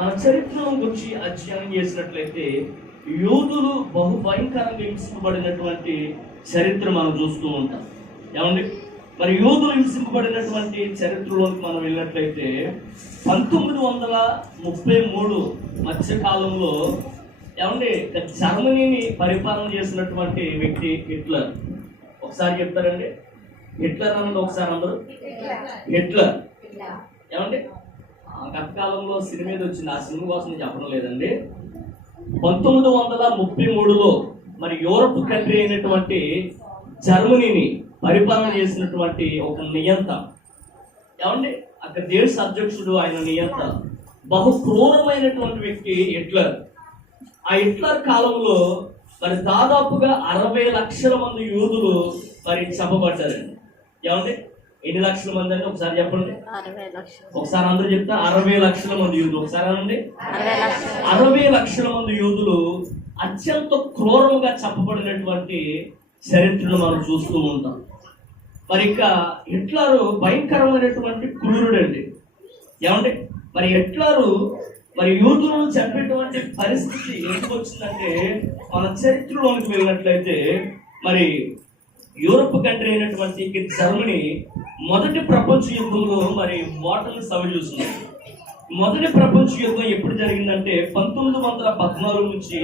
మన చరిత్రను గురించి అధ్యయనం చేసినట్లయితే యూదులు బహు భయంకరంగా హింసింపబడినటువంటి చరిత్ర మనం చూస్తూ ఉంటాం. ఏమండి? మరి యూదులు హింసింపబడినటువంటి చరిత్రలోకి మనం వెళ్ళినట్లయితే పంతొమ్మిది వందల ముప్పై మూడు మధ్యకాలంలో ఏమండి? జర్మనీని పరిపాలన చేసినటువంటి వ్యక్తి హిట్లర్. ఒకసారి చెప్తారండి. హిట్లర్ అన్నది ఒకసారి అందరూ. హిట్లర్. ఏమండి? గతకాలంలో సినిమా మీద వచ్చింది ఆ సినిమా కోసం నేను చెప్పడం లేదండి. పంతొమ్మిది వందల ముప్పై మూడులో మరి యూరప్ కంట్రీ అయినటువంటి జర్మనీని పరిపాలన చేసినటువంటి ఒక నియంత. ఏమండి? అక్కడ దేశ అధ్యక్షుడు ఆయన నియంత. బహు క్రూరమైనటువంటి వ్యక్తి హిట్లర్. ఆ హిట్లర్ కాలంలో మరి దాదాపుగా అరవై లక్షల మంది యూదులు మరి చెప్పబడ్డారండి ఏమండి? ఎన్ని లక్షల మంది అండి? ఒకసారి చెప్పండి. ఒకసారి అందరూ చెప్తా అరవై లక్షల మంది యూదులు. ఒకసారి అనండి. అరవై లక్షలు. అరవై లక్షల మంది యూదులు అత్యంత క్రూరంగా చెప్పబడినటువంటి చరిత్రను మనం చూస్తూ ఉంటాం. మరి ఇంకా హిట్లరు భయంకరమైనటువంటి క్రూరుడండి. ఏమండి? మరి హిట్లరు మరి యూదులను చంపేటువంటి పరిస్థితి ఎందుకు వచ్చిందంటే మన చరిత్రలోనికి వెళ్ళినట్లయితే మరి యూరప్ కంట్రీ అయినటువంటి జర్మనీ మొదటి ప్రపంచ యుద్ధంలో మరి ఓటమి సవి చూస్తున్నాం మొదటి ప్రపంచ యుద్ధం ఎప్పుడు జరిగిందంటే పంతొమ్మిది వందల పద్నాలుగు నుంచి